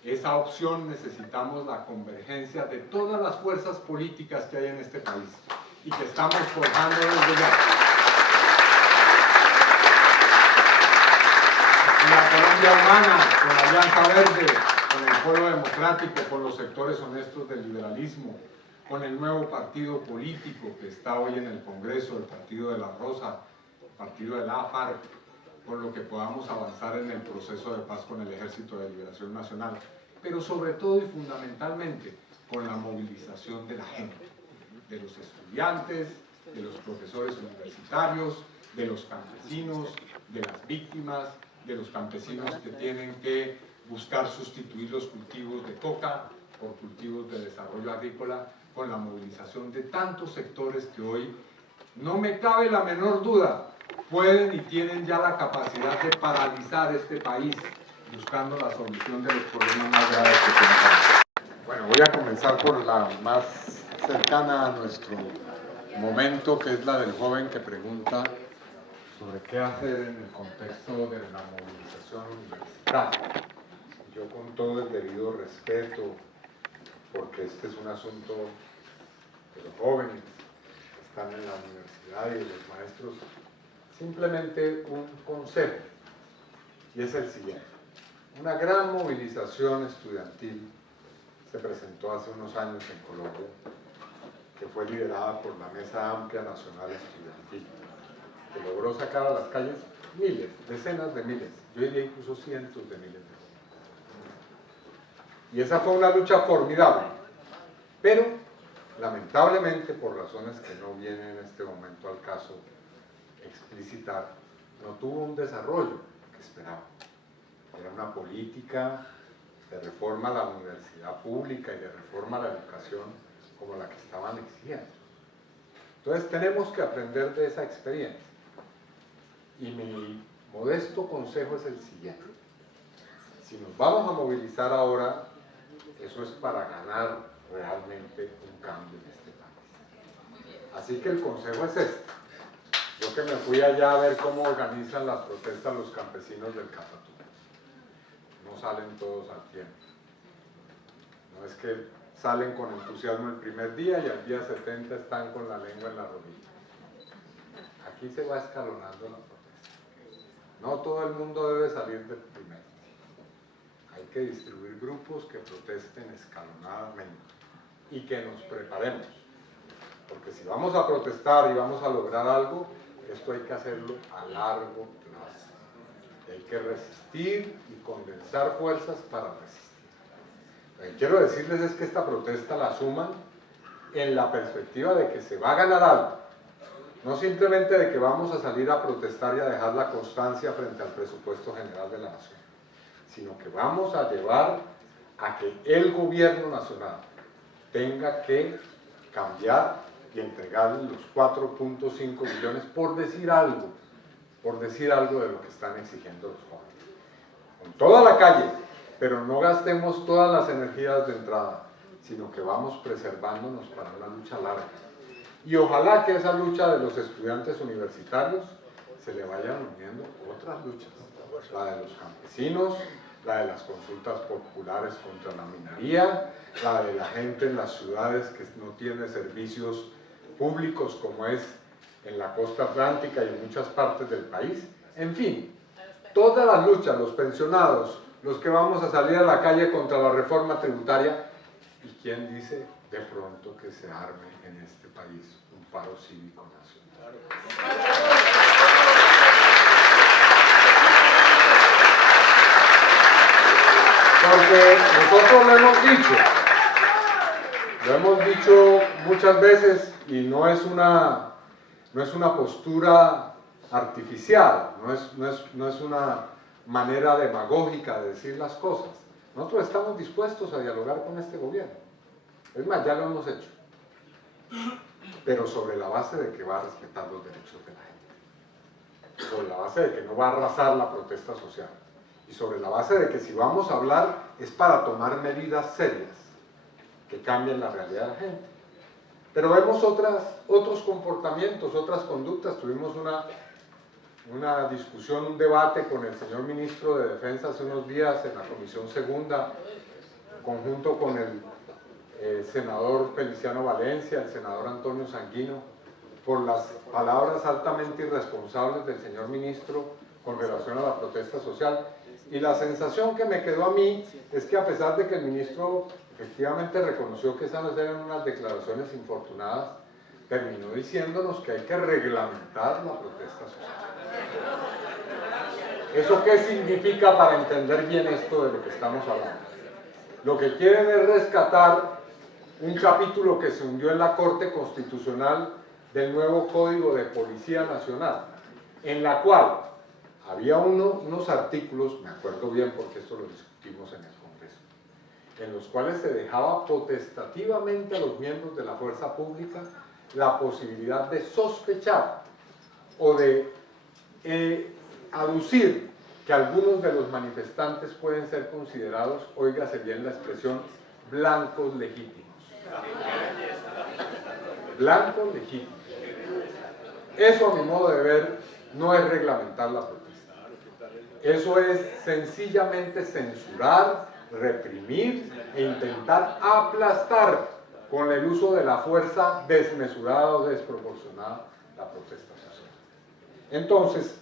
esa opción necesitamos la convergencia de todas las fuerzas políticas que hay en este país y que estamos forjando desde ya. La Colombia humana, con la Alianza Verde, con el Pueblo Democrático, con los sectores honestos del liberalismo, con el nuevo partido político que está hoy en el Congreso, el Partido de la Rosa, el Partido de la FARC, con lo que podamos avanzar en el proceso de paz con el Ejército de Liberación Nacional, pero sobre todo y fundamentalmente con la movilización de la gente, de los estudiantes, de los profesores universitarios, de los campesinos, de las víctimas, de los campesinos que tienen que buscar sustituir los cultivos de coca por cultivos de desarrollo agrícola, con la movilización de tantos sectores que hoy, no me cabe la menor duda, pueden y tienen ya la capacidad de paralizar este país, buscando la solución de los problemas más graves que tenemos. Bueno, voy a comenzar por la más cercana a nuestro momento, que es la del joven que pregunta sobre qué hacer en el contexto de la movilización universitaria. Yo, con todo el debido respeto, porque este es un asunto de los jóvenes que están en la universidad y de los maestros, simplemente un consejo, y es el siguiente. Una gran movilización estudiantil se presentó hace unos años en Colombia, que fue liderada por la Mesa Amplia Nacional Estudiantil, que logró sacar a las calles miles, decenas de miles, yo diría incluso cientos de miles de jóvenes. Y esa fue una lucha formidable, pero lamentablemente, por razones que no vienen en este momento al caso explicitar, no tuvo un desarrollo que esperaba. Era una política de reforma a la universidad pública y de reforma a la educación como la que estaban exigiendo. Entonces tenemos que aprender de esa experiencia. Y mi modesto consejo es el siguiente. Si nos vamos a movilizar ahora, eso es para ganar realmente un cambio en este país. Así que el consejo es este. Yo que me fui allá a ver cómo organizan las protestas los campesinos del Catatumbo. No salen todos al tiempo. No es que salen con entusiasmo el primer día y al día 70 están con la lengua en la rodilla. Aquí se va escalonando la protesta. No todo el mundo debe salir del primero. Hay que distribuir grupos que protesten escalonadamente y que nos preparemos. Porque si vamos a protestar y vamos a lograr algo, esto hay que hacerlo a largo plazo. Hay que resistir y condensar fuerzas para resistir. Lo que quiero decirles es que esta protesta la asuman en la perspectiva de que se va a ganar algo. No simplemente de que vamos a salir a protestar y a dejar la constancia frente al presupuesto general de la nación, sino que vamos a llevar a que el gobierno nacional tenga que cambiar y entregarle los 4.5 billones por decir algo de lo que están exigiendo los jóvenes. Con toda la calle, pero no gastemos todas las energías de entrada, sino que vamos preservándonos para una lucha larga. Y ojalá que esa lucha de los estudiantes universitarios se le vayan uniendo otras luchas, la de los campesinos, la de las consultas populares contra la minería, la de la gente en las ciudades que no tiene servicios públicos como es en la costa atlántica y en muchas partes del país. En fin, todas las luchas, los pensionados, los que vamos a salir a la calle contra la reforma tributaria, y quién dice de pronto que se arme en este país un paro cívico nacional. Porque nosotros lo hemos dicho muchas veces y no es una postura artificial, no es una manera demagógica de decir las cosas. Nosotros estamos dispuestos a dialogar con este gobierno. Es más, ya lo hemos hecho. Pero sobre la base de que va a respetar los derechos de la gente. Sobre la base de que no va a arrasar la protesta social. Y sobre la base de que si vamos a hablar es para tomar medidas serias que cambien la realidad de la gente. Pero vemos otros comportamientos, otras conductas. Tuvimos una discusión, un debate con el señor ministro de Defensa hace unos días en la Comisión Segunda, conjunto con el senador Feliciano Valencia, el senador Antonio Sanguino, por las palabras altamente irresponsables del señor ministro con relación a la protesta social. Y la sensación que me quedó a mí es que, a pesar de que el ministro efectivamente reconoció que esas eran unas declaraciones infortunadas, terminó diciéndonos que hay que reglamentar la protesta social. ¿Eso qué significa para entender bien esto de lo que estamos hablando? Lo que quieren es rescatar un capítulo que se hundió en la Corte Constitucional del nuevo Código de Policía Nacional, en la cual había unos artículos, me acuerdo bien porque esto lo discutimos en el Congreso, en los cuales se dejaba potestativamente a los miembros de la fuerza pública la posibilidad de sospechar o de aducir que algunos de los manifestantes pueden ser considerados, óigase bien la expresión, blancos legítimos. Blancos legítimos. Eso, a mi modo de ver, no es reglamentar la protesta. Eso es sencillamente censurar, reprimir e intentar aplastar con el uso de la fuerza desmesurada o desproporcionada la protesta social. Entonces,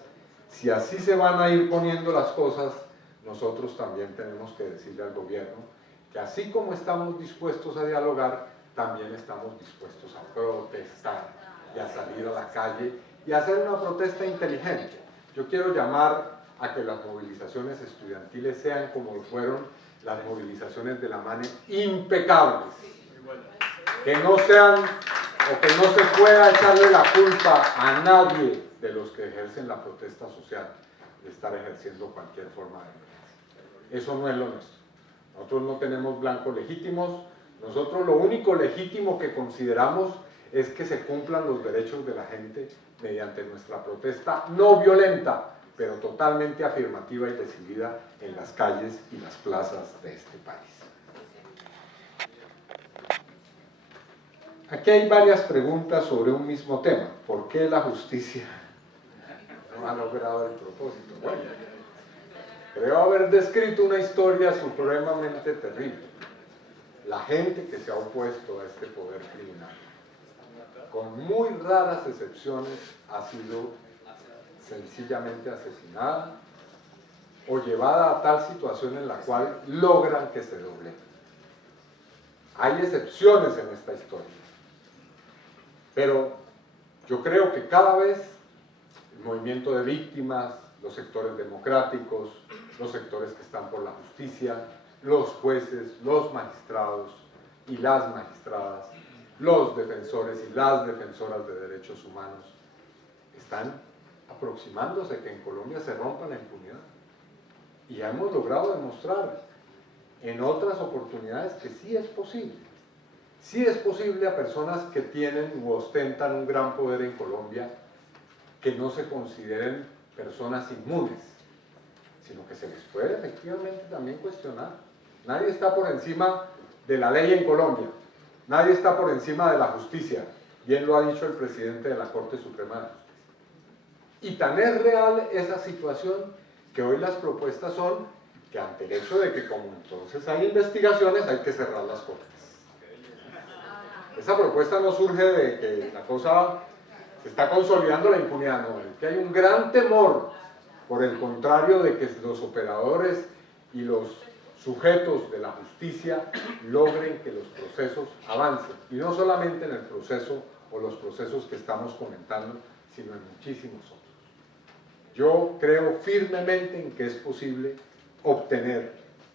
si así se van a ir poniendo las cosas, nosotros también tenemos que decirle al gobierno que así como estamos dispuestos a dialogar, también estamos dispuestos a protestar y a salir a la calle y a hacer una protesta inteligente. Yo quiero llamar a que las movilizaciones estudiantiles sean como fueron las movilizaciones de la MANE, impecables. Que no sean, o que no se pueda echarle la culpa a nadie de los que ejercen la protesta social de estar ejerciendo cualquier forma de violencia. Eso no es lo nuestro. Nosotros no tenemos blancos legítimos. Nosotros lo único legítimo que consideramos es que se cumplan los derechos de la gente mediante nuestra protesta no violenta, pero totalmente afirmativa y decidida en las calles y las plazas de este país. Aquí hay varias preguntas sobre un mismo tema. ¿Por qué la justicia no ha logrado el propósito? Bueno, creo haber descrito una historia supremamente terrible. La gente que se ha opuesto a este poder criminal, con muy raras excepciones, ha sido sencillamente asesinada o llevada a tal situación en la cual logran que se dobleguen. Hay excepciones en esta historia, pero yo creo que cada vez el movimiento de víctimas, los sectores democráticos, los sectores que están por la justicia, los jueces, los magistrados y las magistradas, los defensores y las defensoras de derechos humanos están aproximándose a que en Colombia se rompa la impunidad. Y ya hemos logrado demostrar en otras oportunidades que sí es posible. Sí es posible a personas que tienen u ostentan un gran poder en Colombia que no se consideren personas inmunes, sino que se les puede efectivamente también cuestionar. Nadie está por encima de la ley en Colombia, nadie está por encima de la justicia, bien lo ha dicho el presidente de la Corte Suprema de Justicia. Y tan es real esa situación que hoy las propuestas son que ante el hecho de que como entonces hay investigaciones hay que cerrar las cortes. Esa propuesta no surge de que la cosa se está consolidando la impunidad, no, es que hay un gran temor, por el contrario, de que los operadores y los sujetos de la justicia logren que los procesos avancen, y no solamente en el proceso o los procesos que estamos comentando, sino en muchísimos otros. Yo creo firmemente en que es posible obtener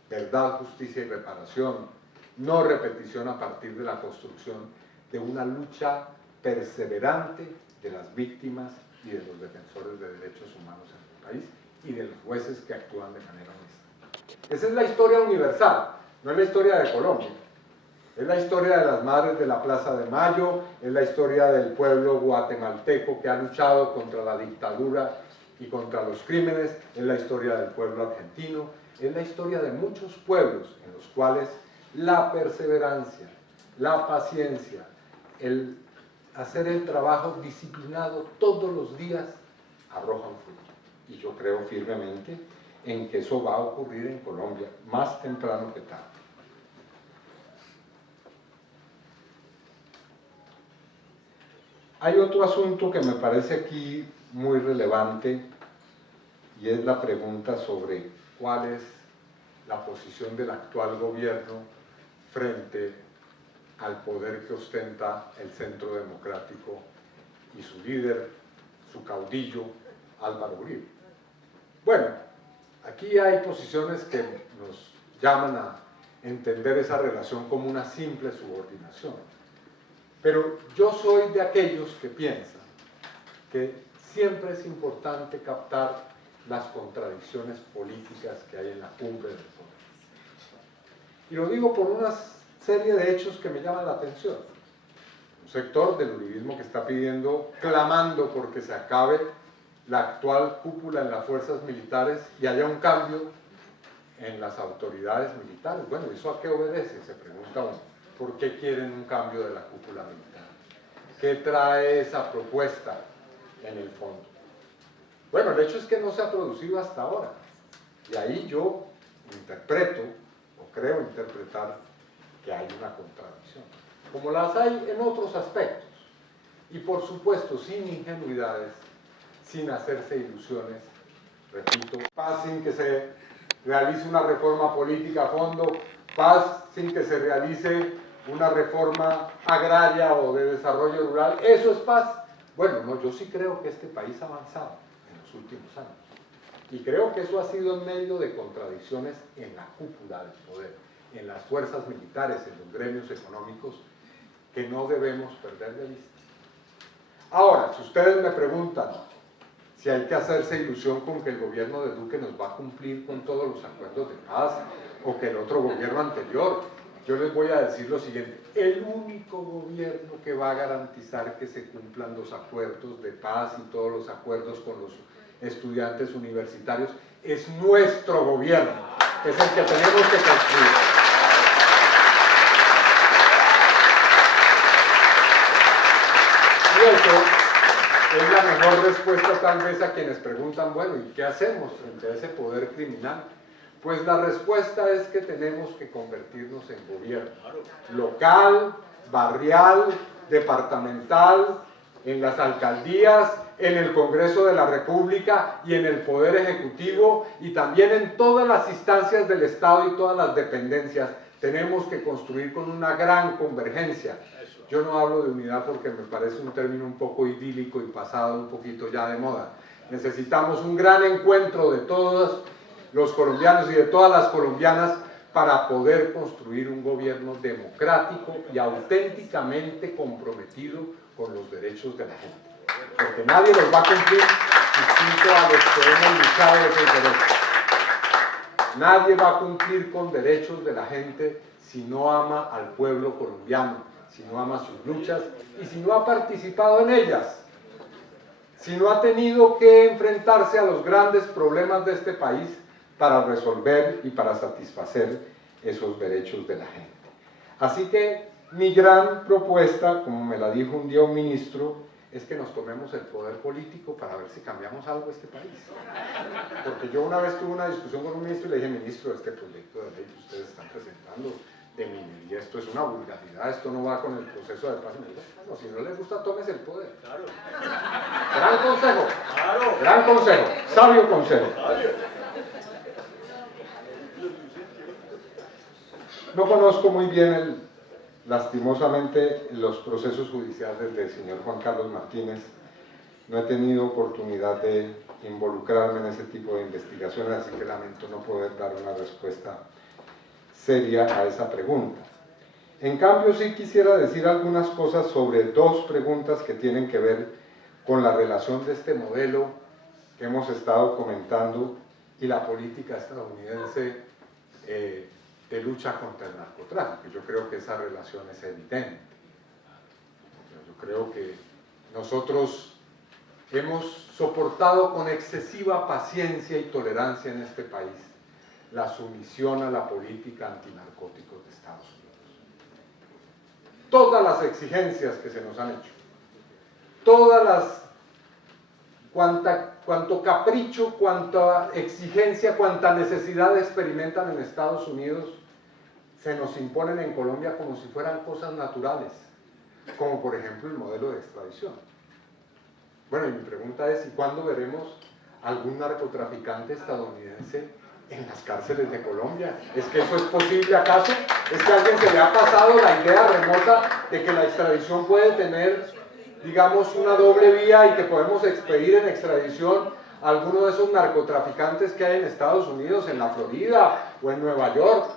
verdad, justicia y reparación, no repetición a partir de la construcción de una lucha perseverante de las víctimas y de los defensores de derechos humanos en el país y de los jueces que actúan de manera honesta. Esa es la historia universal, no es la historia de Colombia. Es la historia de las madres de la Plaza de Mayo, es la historia del pueblo guatemalteco que ha luchado contra la dictadura y contra los crímenes, es la historia del pueblo argentino, es la historia de muchos pueblos en los cuales la perseverancia, la paciencia, el hacer el trabajo disciplinado todos los días arrojan fruto. Y yo creo firmemente en que eso va a ocurrir en Colombia, más temprano que tarde. Hay otro asunto que me parece aquí muy relevante y es la pregunta sobre cuál es la posición del actual gobierno frente al poder que ostenta el Centro Democrático y su líder, su caudillo, Álvaro Uribe. Bueno, aquí hay posiciones que nos llaman a entender esa relación como una simple subordinación. Pero yo soy de aquellos que piensan que siempre es importante captar las contradicciones políticas que hay en la cumbre del poder. Y lo digo por una serie de hechos que me llaman la atención. Un sector del uribismo que está pidiendo, clamando porque se acabe la actual cúpula en las fuerzas militares y haya un cambio en las autoridades militares. Bueno, ¿eso a qué obedece? Se pregunta uno. ¿Por qué quieren un cambio de la cúpula militar? ¿Qué trae esa propuesta en el fondo? Bueno, el hecho es que no se ha producido hasta ahora. Y ahí yo interpreto, o creo interpretar, que hay una contradicción. Como las hay en otros aspectos. Y por supuesto, sin ingenuidades, sin hacerse ilusiones, repito, paz sin que se realice una reforma política a fondo, paz sin que se realice una reforma agraria o de desarrollo rural, ¿eso es paz? Bueno, no, yo sí creo que este país ha avanzado en los últimos años. Y creo que eso ha sido en medio de contradicciones en la cúpula del poder, en las fuerzas militares, en los gremios económicos, que no debemos perder de vista. Ahora, si ustedes me preguntan si hay que hacerse ilusión con que el gobierno de Duque nos va a cumplir con todos los acuerdos de paz, o que el otro gobierno anterior, yo les voy a decir lo siguiente: el único gobierno que va a garantizar que se cumplan los acuerdos de paz y todos los acuerdos con los estudiantes universitarios es nuestro gobierno, que es el que tenemos que construir. Y eso es la mejor respuesta tal vez a quienes preguntan, bueno, ¿y qué hacemos frente a ese poder criminal? Pues la respuesta es que tenemos que convertirnos en gobierno local, barrial, departamental, en las alcaldías, en el Congreso de la República y en el Poder Ejecutivo, y también en todas las instancias del Estado y todas las dependencias. Tenemos que construir con una gran convergencia. Yo no hablo de unidad porque me parece un término un poco idílico y pasado un poquito ya de moda. Necesitamos un gran encuentro de todos los colombianos y de todas las colombianas para poder construir un gobierno democrático y auténticamente comprometido con los derechos de la gente. Porque nadie los va a cumplir distinto a los que hemos luchado esos derechos. Nadie va a cumplir con derechos de la gente si no ama al pueblo colombiano, si no ama sus luchas y si no ha participado en ellas, si no ha tenido que enfrentarse a los grandes problemas de este país para resolver y para satisfacer esos derechos de la gente. Así que mi gran propuesta, como me la dijo un día un ministro, es que nos tomemos el poder político para ver si cambiamos algo este país. Porque yo una vez tuve una discusión con un ministro y le dije: ministro, este proyecto de ley que ustedes están presentando de minería, esto es una vulgaridad, esto no va con el proceso de paz. Y me dijo: bueno, si no les gusta, tómese el poder. Claro. Gran consejo, claro. Gran consejo, sabio consejo. No conozco muy bien lastimosamente los procesos judiciales del señor Juan Carlos Martínez. No he tenido oportunidad de involucrarme en ese tipo de investigaciones, así que lamento no poder dar una respuesta seria a esa pregunta. En cambio, sí quisiera decir algunas cosas sobre dos preguntas que tienen que ver con la relación de este modelo que hemos estado comentando y la política estadounidense de lucha contra el narcotráfico. Yo creo que esa relación es evidente. Yo creo que nosotros hemos soportado con excesiva paciencia y tolerancia en este país la sumisión a la política antinarcóticos de Estados Unidos. Todas las exigencias que se nos han hecho, cuanto capricho, cuanta exigencia, cuanta necesidad experimentan en Estados Unidos, se nos imponen en Colombia como si fueran cosas naturales, como por ejemplo el modelo de extradición. Bueno, y mi pregunta es: ¿y cuándo veremos algún narcotraficante estadounidense en las cárceles de Colombia? ¿Es que eso es posible acaso? ¿Es que a alguien se le ha pasado la idea remota de que la extradición puede tener, digamos, una doble vía y que podemos expedir en extradición a alguno de esos narcotraficantes que hay en Estados Unidos, en la Florida o en Nueva York?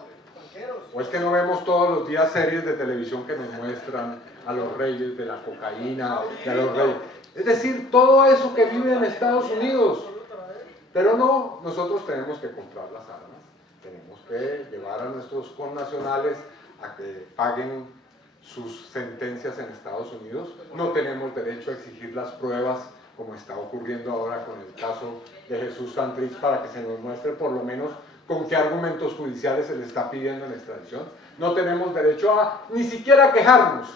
¿O es que no vemos todos los días series de televisión que nos muestran a los reyes de la cocaína, y a los reyes? Es decir, todo eso que vive en Estados Unidos. Pero no, nosotros tenemos que comprar las armas, tenemos que llevar a nuestros connacionales a que paguen sus sentencias en Estados Unidos. No tenemos derecho a exigir las pruebas, como está ocurriendo ahora con el caso de Jesús Santrich, para que se nos muestre por lo menos con qué argumentos judiciales se le está pidiendo en extradición. No tenemos derecho a ni siquiera quejarnos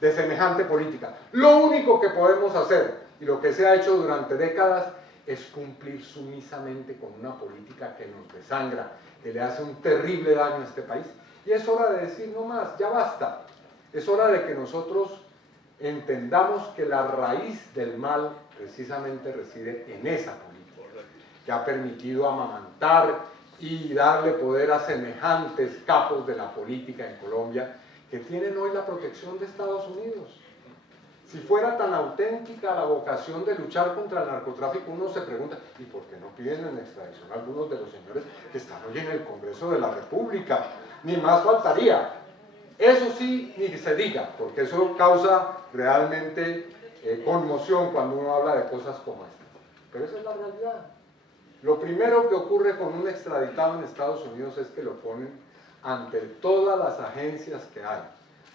de semejante política. Lo único que podemos hacer, y lo que se ha hecho durante décadas, es cumplir sumisamente con una política que nos desangra, que le hace un terrible daño a este país. Y es hora de decir no más, ya basta. Es hora de que nosotros entendamos que la raíz del mal precisamente reside en esa política, que ha permitido amamantar y darle poder a semejantes capos de la política en Colombia, que tienen hoy la protección de Estados Unidos. Si fuera tan auténtica la vocación de luchar contra el narcotráfico, uno se pregunta, ¿y por qué no piden en extradición a algunos de los señores que están hoy en el Congreso de la República? Ni más faltaría. Eso sí, ni se diga, porque eso causa realmente conmoción cuando uno habla de cosas como esta. Pero esa es la realidad. Lo primero que ocurre con un extraditado en Estados Unidos es que lo ponen ante todas las agencias que hay,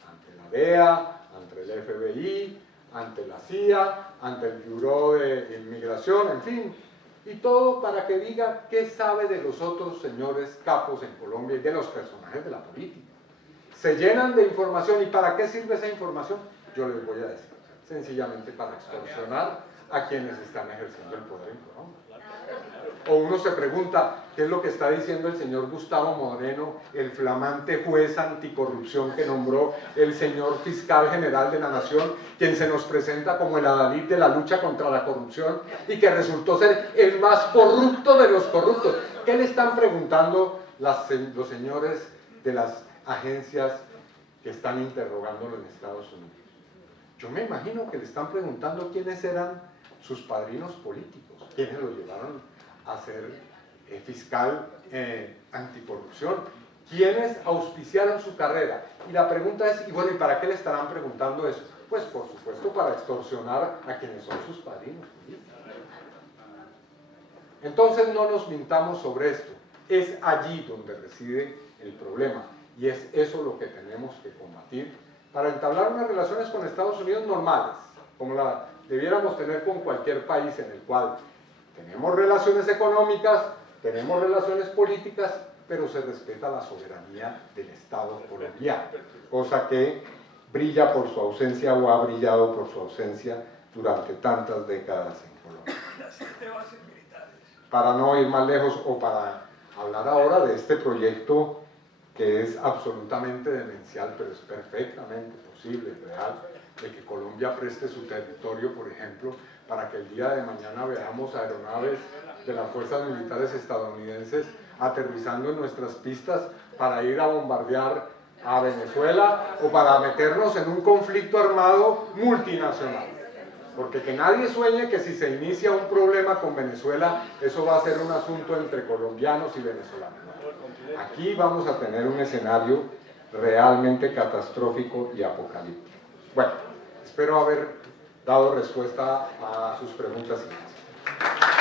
ante la DEA, ante el FBI, ante la CIA, ante el Bureau de Inmigración, en fin, y todo para que diga qué sabe de los otros señores capos en Colombia y de los personajes de la política. Se llenan de información. ¿Y para qué sirve esa información? Yo les voy a decir, sencillamente para extorsionar a quienes están ejerciendo el poder en Colombia. O uno se pregunta, ¿qué es lo que está diciendo el señor Gustavo Moreno, el flamante juez anticorrupción que nombró el señor fiscal general de la Nación, quien se nos presenta como el adalid de la lucha contra la corrupción y que resultó ser el más corrupto de los corruptos? ¿Qué le están preguntando los señores de las agencias que están interrogándolo en Estados Unidos? Yo me imagino que le están preguntando quiénes eran sus padrinos políticos, quiénes lo llevaron a ser fiscal anticorrupción, quiénes auspiciaron su carrera. Y la pregunta es, y bueno, ¿y para qué le estarán preguntando eso? Pues por supuesto para extorsionar a quienes son sus padrinos políticos. Entonces no nos mintamos sobre esto, es allí donde reside el problema, y es eso lo que tenemos que combatir para entablar unas relaciones con Estados Unidos normales, como la debiéramos tener con cualquier país en el cual tenemos relaciones económicas, tenemos relaciones políticas, pero se respeta la soberanía del Estado colombiano, cosa que brilla por su ausencia o ha brillado por su ausencia durante tantas décadas en Colombia. Para no ir más lejos o para hablar ahora de este proyecto que es absolutamente demencial, pero es perfectamente posible, real, de que Colombia preste su territorio, por ejemplo, para que el día de mañana veamos aeronaves de las fuerzas militares estadounidenses aterrizando en nuestras pistas para ir a bombardear a Venezuela o para meternos en un conflicto armado multinacional. Porque que nadie sueñe que si se inicia un problema con Venezuela, eso va a ser un asunto entre colombianos y venezolanos. Aquí vamos a tener un escenario realmente catastrófico y apocalíptico. Bueno, espero haber dado respuesta a sus preguntas y más.